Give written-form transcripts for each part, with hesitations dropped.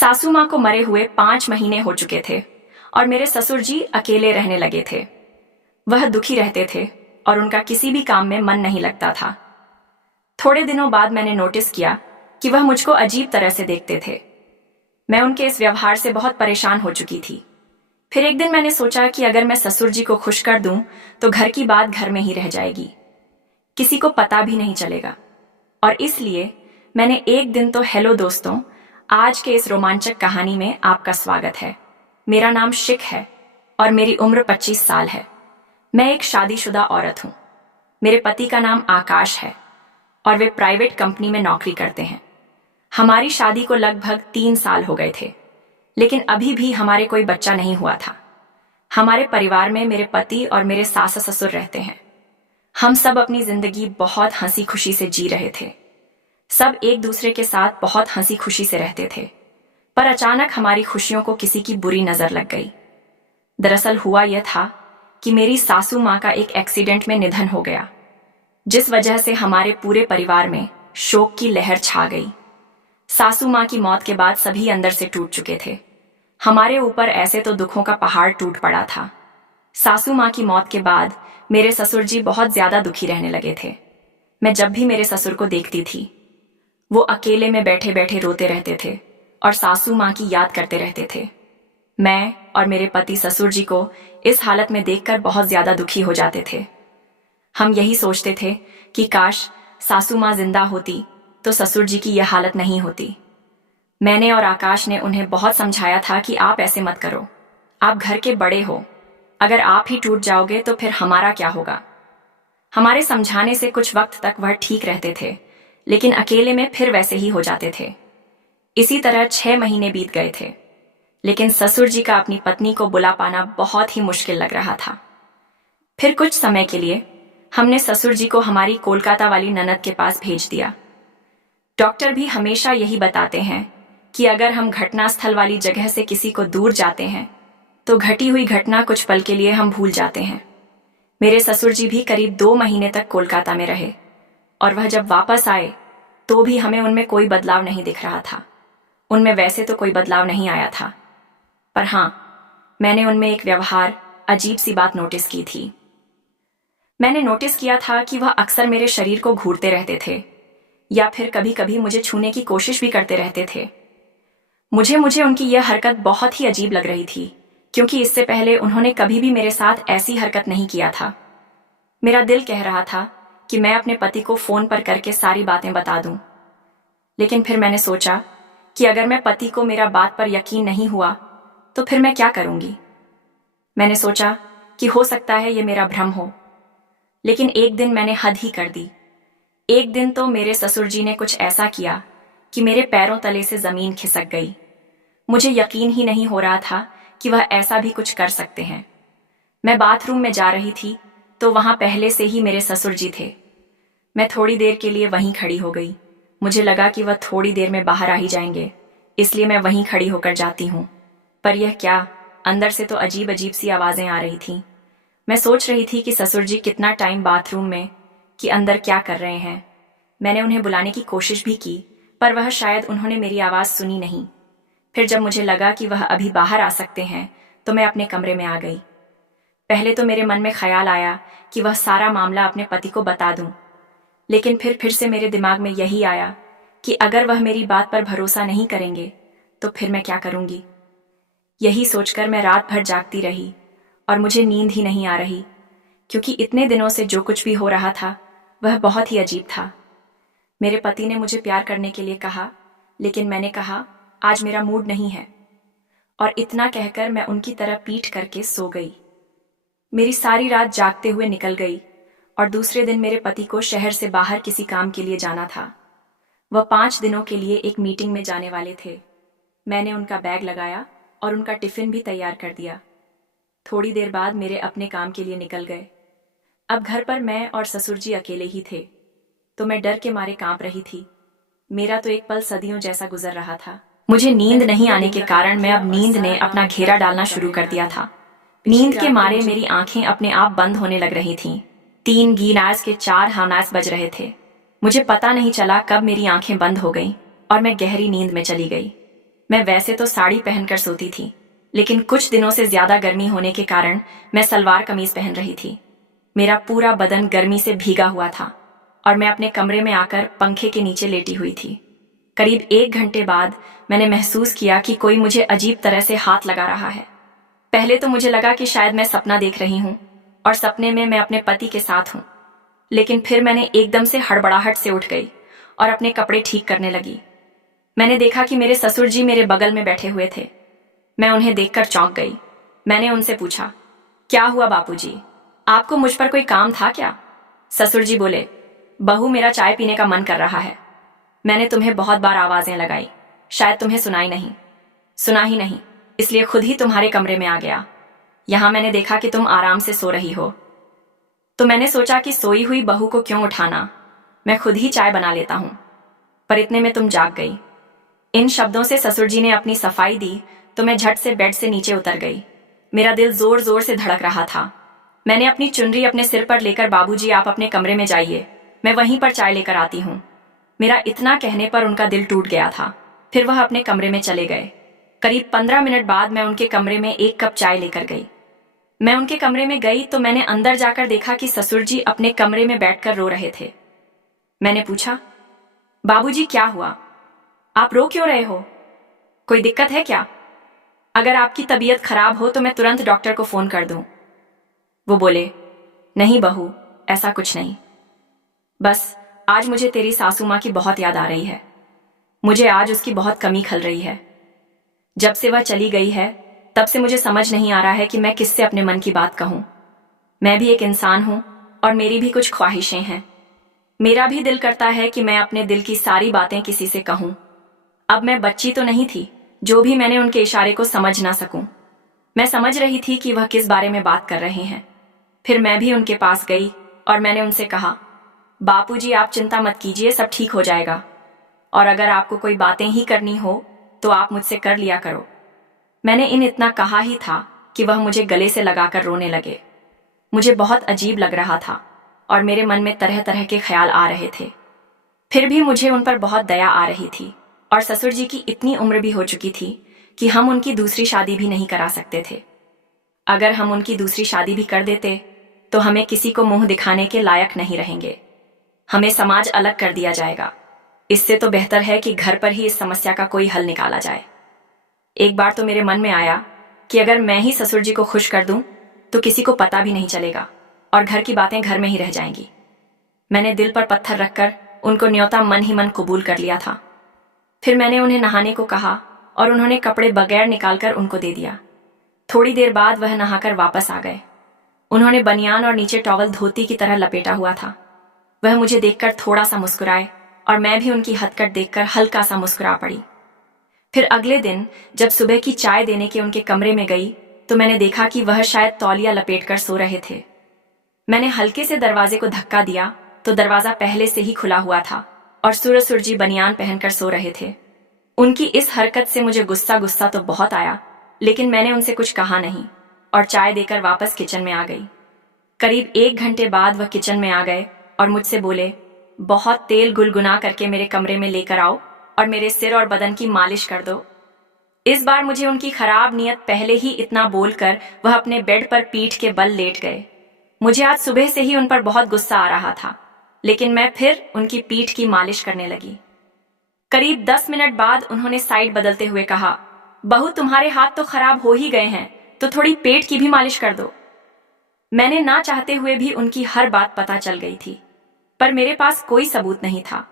सासू माँ को मरे हुए 5 महीने हो चुके थे और मेरे ससुर जी अकेले रहने लगे थे। वह दुखी रहते थे और उनका किसी भी काम में मन नहीं लगता था। थोड़े दिनों बाद मैंने नोटिस किया कि वह मुझको अजीब तरह से देखते थे। मैं उनके इस व्यवहार से बहुत परेशान हो चुकी थी। फिर एक दिन मैंने सोचा कि अगर मैं ससुर जी को खुश कर दूं तो घर की बात घर में ही रह जाएगी, किसी को पता भी नहीं चलेगा। और इसलिए मैंने एक दिन तो हेलो दोस्तों, आज के इस रोमांचक कहानी में आपका स्वागत है। मेरा नाम शिख है और मेरी उम्र 25 साल है। मैं एक शादीशुदा औरत हूँ। मेरे पति का नाम आकाश है और वे प्राइवेट कंपनी में नौकरी करते हैं। हमारी शादी को लगभग 3 साल हो गए थे, लेकिन अभी भी हमारे कोई बच्चा नहीं हुआ था। हमारे परिवार में मेरे पति और मेरे सास ससुर रहते हैं। हम सब अपनी जिंदगी बहुत हंसी खुशी से जी रहे थे। सब एक दूसरे के साथ बहुत हंसी खुशी से रहते थे, पर अचानक हमारी खुशियों को किसी की बुरी नजर लग गई। दरअसल हुआ यह था कि मेरी सासू माँ का एक एक्सीडेंट में निधन हो गया, जिस वजह से हमारे पूरे परिवार में शोक की लहर छा गई। सासू माँ की मौत के बाद सभी अंदर से टूट चुके थे। हमारे ऊपर ऐसे तो दुखों का पहाड़ टूट पड़ा था। सासू माँ की मौत के बाद मेरे ससुर जी बहुत ज्यादा दुखी रहने लगे थे। मैं जब भी मेरे ससुर को देखती थी, वो अकेले में बैठे बैठे रोते रहते थे और सासू माँ की याद करते रहते थे। मैं और मेरे पति ससुर जी को इस हालत में देखकर बहुत ज्यादा दुखी हो जाते थे। हम यही सोचते थे कि काश सासू माँ जिंदा होती तो ससुर जी की यह हालत नहीं होती। मैंने और आकाश ने उन्हें बहुत समझाया था कि आप ऐसे मत करो, आप घर के बड़े हो, अगर आप ही टूट जाओगे तो फिर हमारा क्या होगा। हमारे समझाने से कुछ वक्त तक वह ठीक रहते थे, लेकिन अकेले में फिर वैसे ही हो जाते थे। इसी तरह 6 महीने बीत गए थे, लेकिन ससुर जी का अपनी पत्नी को बुला पाना बहुत ही मुश्किल लग रहा था। फिर कुछ समय के लिए हमने ससुर जी को हमारी कोलकाता वाली ननद के पास भेज दिया। डॉक्टर भी हमेशा यही बताते हैं कि अगर हम घटनास्थल वाली जगह से किसी को दूर जाते हैं तो घटी हुई घटना कुछ पल के लिए हम भूल जाते हैं। मेरे ससुर जी भी करीब 2 महीने तक कोलकाता में रहे और वह जब वापस आए तो भी हमें उनमें कोई बदलाव नहीं दिख रहा था। उनमें वैसे तो कोई बदलाव नहीं आया था, पर हाँ, मैंने उनमें एक व्यवहार, अजीब सी बात नोटिस की थी। मैंने नोटिस किया था कि वह अक्सर मेरे शरीर को घूरते रहते थे या फिर कभी कभी मुझे छूने की कोशिश भी करते रहते थे। मुझे उनकी यह हरकत बहुत ही अजीब लग रही थी, क्योंकि इससे पहले उन्होंने कभी भी मेरे साथ ऐसी हरकत नहीं किया था। मेरा दिल कह रहा था कि मैं अपने पति को फोन पर करके सारी बातें बता दूं, लेकिन फिर मैंने सोचा कि अगर मैं पति को मेरा बात पर यकीन नहीं हुआ तो फिर मैं क्या करूंगी। मैंने सोचा कि हो सकता है ये मेरा भ्रम हो, लेकिन एक दिन मैंने हद ही कर दी। एक दिन तो मेरे ससुर जी ने कुछ ऐसा किया कि मेरे पैरों तले से जमीन खिसक गई। मुझे यकीन ही नहीं हो रहा था कि वह ऐसा भी कुछ कर सकते हैं। मैं बाथरूम में जा रही थी तो वहां पहले से ही मेरे ससुर जी थे। मैं थोड़ी देर के लिए वहीं खड़ी हो गई। मुझे लगा कि वह थोड़ी देर में बाहर आ ही जाएंगे, इसलिए मैं वहीं खड़ी होकर जाती हूँ। पर यह क्या, अंदर से तो अजीब अजीब सी आवाजें आ रही थीं। मैं सोच रही थी कि ससुर जी कितना टाइम बाथरूम में, कि अंदर क्या कर रहे हैं। मैंने उन्हें बुलाने की कोशिश भी की, पर वह शायद उन्होंने मेरी आवाज सुनी नहीं। फिर जब मुझे लगा कि वह अभी बाहर आ सकते हैं तो मैं अपने कमरे में आ गई। पहले तो मेरे मन में ख्याल आया कि वह सारा मामला अपने पति को बता दूं, लेकिन फिर से मेरे दिमाग में यही आया कि अगर वह मेरी बात पर भरोसा नहीं करेंगे तो फिर मैं क्या करूंगी। यही सोचकर मैं रात भर जागती रही और मुझे नींद ही नहीं आ रही, क्योंकि इतने दिनों से जो कुछ भी हो रहा था वह बहुत ही अजीब था। मेरे पति ने मुझे प्यार करने के लिए कहा, लेकिन मैंने कहा आज मेरा मूड नहीं है, और इतना कहकर मैं उनकी तरह पीठ करके सो गई। मेरी सारी रात जागते हुए निकल गई और दूसरे दिन मेरे पति को शहर से बाहर किसी काम के लिए जाना था। वह 5 दिनों के लिए एक मीटिंग में जाने वाले थे। मैंने उनका बैग लगाया और उनका टिफिन भी तैयार कर दिया। थोड़ी देर बाद मेरे अपने काम के लिए निकल गए। अब घर पर मैं और ससुर जी अकेले ही थे, तो मैं डर के मारे कांप रही थी। मेरा तो एक पल सदियों जैसा गुजर रहा था। मुझे नींद नहीं आने के कारण मैं अब नींद ने अपना घेरा डालना शुरू कर दिया था। नींद के मारे मेरी आंखें अपने आप बंद होने लग रही थीं। 3 गिनास के 4 हनास बज रहे थे। मुझे पता नहीं चला कब मेरी आंखें बंद हो गईं और मैं गहरी नींद में चली गई। मैं वैसे तो साड़ी पहनकर सोती थी, लेकिन कुछ दिनों से ज्यादा गर्मी होने के कारण मैं सलवार कमीज पहन रही थी। मेरा पूरा बदन गर्मी से भीगा हुआ था और मैं अपने कमरे में आकर पंखे के नीचे लेटी हुई थी। करीब 1 घंटे बाद मैंने महसूस किया कि कोई मुझे अजीब तरह से हाथ लगा रहा है। पहले तो मुझे लगा कि शायद मैं सपना देख रही हूँ और सपने में मैं अपने पति के साथ हूँ, लेकिन फिर मैंने एकदम से हड़बड़ाहट से उठ गई और अपने कपड़े ठीक करने लगी। मैंने देखा कि मेरे ससुर जी मेरे बगल में बैठे हुए थे। मैं उन्हें देखकर चौंक गई। मैंने उनसे पूछा, क्या हुआ बापूजी, आपको मुझ पर कोई काम था क्या? ससुर जी बोले, बहू मेरा चाय पीने का मन कर रहा है। मैंने तुम्हें बहुत बार आवाजें लगाई, शायद तुम्हें सुनाई नहीं। सुना ही नहीं, इसलिए खुद ही तुम्हारे कमरे में आ गया। यहां मैंने देखा कि तुम आराम से सो रही हो, तो मैंने सोचा कि सोई हुई बहू को क्यों उठाना, मैं खुद ही चाय बना लेता हूं। पर इतने में तुम जाग गई। इन शब्दों से ससुर जी ने अपनी सफाई दी तो मैं झट से बेड से नीचे उतर गई। मेरा दिल जोर जोर से धड़क रहा था। मैंने अपनी चुनरी अपने सिर पर लेकर, बाबूजी आप अपने कमरे में जाइए, मैं वहीं पर चाय लेकर आती हूँ। मेरा इतना कहने पर उनका दिल टूट गया था। फिर वह अपने कमरे में चले गए। करीब 15 मिनट बाद मैं उनके कमरे में 1 कप चाय लेकर गई। मैं उनके कमरे में गई तो मैंने अंदर जाकर देखा कि ससुर जी अपने कमरे में बैठकर रो रहे थे। मैंने पूछा, बाबूजी क्या हुआ, आप रो क्यों रहे हो, कोई दिक्कत है क्या? अगर आपकी तबीयत खराब हो तो मैं तुरंत डॉक्टर को फोन कर दूं। वो बोले, नहीं बहू, ऐसा कुछ नहीं, बस आज मुझे तेरी सासू माँ की बहुत याद आ रही है। मुझे आज उसकी बहुत कमी खल रही है। जब से वह चली गई है तब से मुझे समझ नहीं आ रहा है कि मैं किससे अपने मन की बात कहूं। मैं भी एक इंसान हूं और मेरी भी कुछ ख्वाहिशें हैं। मेरा भी दिल करता है कि मैं अपने दिल की सारी बातें किसी से कहूं। अब मैं बच्ची तो नहीं थी जो भी मैंने उनके इशारे को समझ ना सकूं। मैं समझ रही थी कि वह किस बारे में बात कर रहे हैं। फिर मैं भी उनके पास गई और मैंने उनसे कहा, बापूजी आप चिंता मत कीजिए, सब ठीक हो जाएगा, और अगर आपको कोई बातें ही करनी हो तो आप मुझसे कर लिया करो। मैंने इतना कहा ही था कि वह मुझे गले से लगाकर रोने लगे। मुझे बहुत अजीब लग रहा था और मेरे मन में तरह तरह के ख्याल आ रहे थे। फिर भी मुझे उन पर बहुत दया आ रही थी और ससुर जी की इतनी उम्र भी हो चुकी थी कि हम उनकी दूसरी शादी भी नहीं करा सकते थे। अगर हम उनकी दूसरी शादी भी कर देते तो हमें किसी को मुंह दिखाने के लायक नहीं रहेंगे। हमें समाज अलग कर दिया जाएगा। इससे तो बेहतर है कि घर पर ही इस समस्या का कोई हल निकाला जाए। एक बार तो मेरे मन में आया कि अगर मैं ही ससुर जी को खुश कर दूं तो किसी को पता भी नहीं चलेगा और घर की बातें घर में ही रह जाएंगी। मैंने दिल पर पत्थर रखकर उनको न्योता मन ही मन कबूल कर लिया था। फिर मैंने उन्हें नहाने को कहा और उन्होंने कपड़े बगैर निकालकर उनको दे दिया। थोड़ी देर बाद वह नहाकर वापस आ गए। उन्होंने बनियान और नीचे टॉवल धोती की तरह लपेटा हुआ था। वह मुझे देखकर थोड़ा सा मुस्कुराए और मैं भी उनकी हरकत देखकर हल्का सा मुस्कुरा पड़ी। फिर अगले दिन जब सुबह की चाय देने के उनके कमरे में गई तो मैंने देखा कि वह शायद तौलिया लपेटकर सो रहे थे। मैंने हल्के से दरवाजे को धक्का दिया तो दरवाजा पहले से ही खुला हुआ था और ससुर जी बनियान पहनकर सो रहे थे। उनकी इस हरकत से मुझे गुस्सा तो बहुत आया, लेकिन मैंने उनसे कुछ कहा नहीं और चाय देकर वापस किचन में आ गई। करीब 1 घंटे बाद वह किचन में आ गए और मुझसे बोले, बहुत तेल गुलगुना करके मेरे कमरे में लेकर आओ और मेरे सिर और बदन की मालिश कर दो। इस बार मुझे उनकी खराब नियत पहले ही इतना बोलकर वह अपने बेड पर पीठ के बल लेट गए। मुझे आज सुबह से ही उन पर बहुत गुस्सा आ रहा था, लेकिन मैं फिर उनकी पीठ की मालिश करने लगी। करीब 10 मिनट बाद उन्होंने साइड बदलते हुए कहा, बहू तुम्हारे हाथ तो खराब हो ही गए हैं, तो थोड़ी पेट की भी मालिश कर दो। मैंने ना चाहते हुए भी उनकी हर बात पता चल गई थी, पर मेरे पास कोई सबूत नहीं था।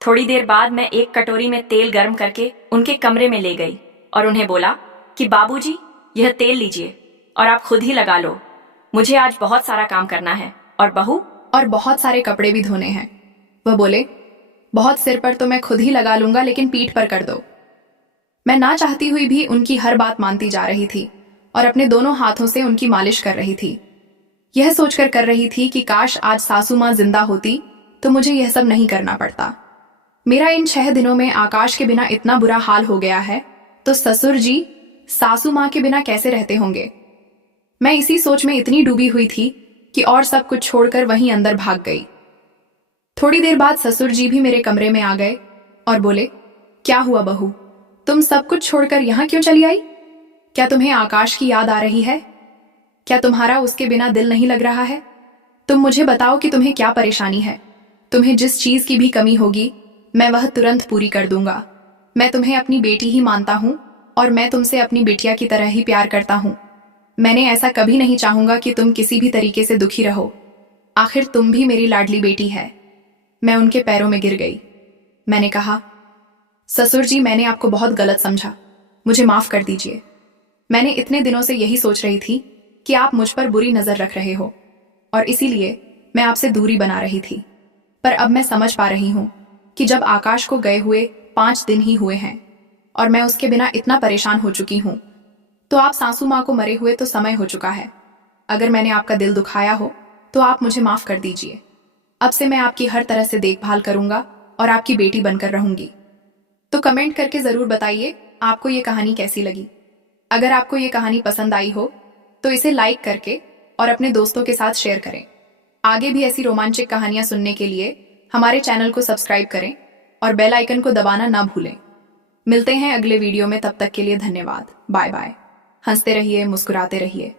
थोड़ी देर बाद मैं एक कटोरी में तेल गर्म करके उनके कमरे में ले गई और उन्हें बोला कि बाबूजी यह तेल लीजिए और आप खुद ही लगा लो, मुझे आज बहुत सारा काम करना है और बहू और बहुत सारे कपड़े भी धोने हैं। वह बोले, बहुत सिर पर तो मैं खुद ही लगा लूंगा, लेकिन पीठ पर कर दो। मैं ना चाहती हुई भी उनकी हर बात मानती जा रही थी और अपने दोनों हाथों से उनकी मालिश कर रही थी। यह सोचकर कर रही थी कि काश आज सासू माँ जिंदा होती तो मुझे यह सब नहीं करना पड़ता। मेरा इन 6 दिनों में आकाश के बिना इतना बुरा हाल हो गया है, तो ससुर जी सासू माँ के बिना कैसे रहते होंगे। मैं इसी सोच में इतनी डूबी हुई थी कि और सब कुछ छोड़कर वहीं अंदर भाग गई। थोड़ी देर बाद ससुर जी भी मेरे कमरे में आ गए और बोले, क्या हुआ बहू, तुम सब कुछ छोड़कर यहाँ क्यों चली आई? क्या तुम्हें आकाश की याद आ रही है? क्या तुम्हारा उसके बिना दिल नहीं लग रहा है? तुम मुझे बताओ कि तुम्हें क्या परेशानी है। तुम्हें जिस चीज की भी कमी होगी मैं वह तुरंत पूरी कर दूंगा। मैं तुम्हें अपनी बेटी ही मानता हूँ और मैं तुमसे अपनी बेटिया की तरह ही प्यार करता हूँ। मैंने ऐसा कभी नहीं चाहूंगा कि तुम किसी भी तरीके से दुखी रहो। आखिर तुम भी मेरी लाडली बेटी है। मैं उनके पैरों में गिर गई। मैंने कहा, ससुर जी, मैंने आपको बहुत गलत समझा, मुझे माफ कर दीजिए। मैंने इतने दिनों से यही सोच रही थी कि आप मुझ पर बुरी नजर रख रहे हो और इसीलिए मैं आपसे दूरी बना रही थी। पर अब मैं समझ पा रही हूँ कि जब आकाश को गए हुए 5 दिन ही हुए हैं और मैं उसके बिना इतना परेशान हो चुकी हूँ, तो आप सासू माँ को मरे हुए तो समय हो चुका है। अगर मैंने आपका दिल दुखाया हो तो आप मुझे माफ कर दीजिए। अब से मैं आपकी हर तरह से देखभाल करूंगा और आपकी बेटी बनकर रहूंगी। तो कमेंट करके जरूर बताइए आपको ये कहानी कैसी लगी। अगर आपको ये कहानी पसंद आई हो तो इसे लाइक करके और अपने दोस्तों के साथ शेयर करें। आगे भी ऐसी रोमांचक कहानियां सुनने के लिए हमारे चैनल को सब्सक्राइब करें और बेल आइकन को दबाना ना भूलें। मिलते हैं अगले वीडियो में, तब तक के लिए धन्यवाद। Bye bye. हंसते रहिए, मुस्कुराते रहिए।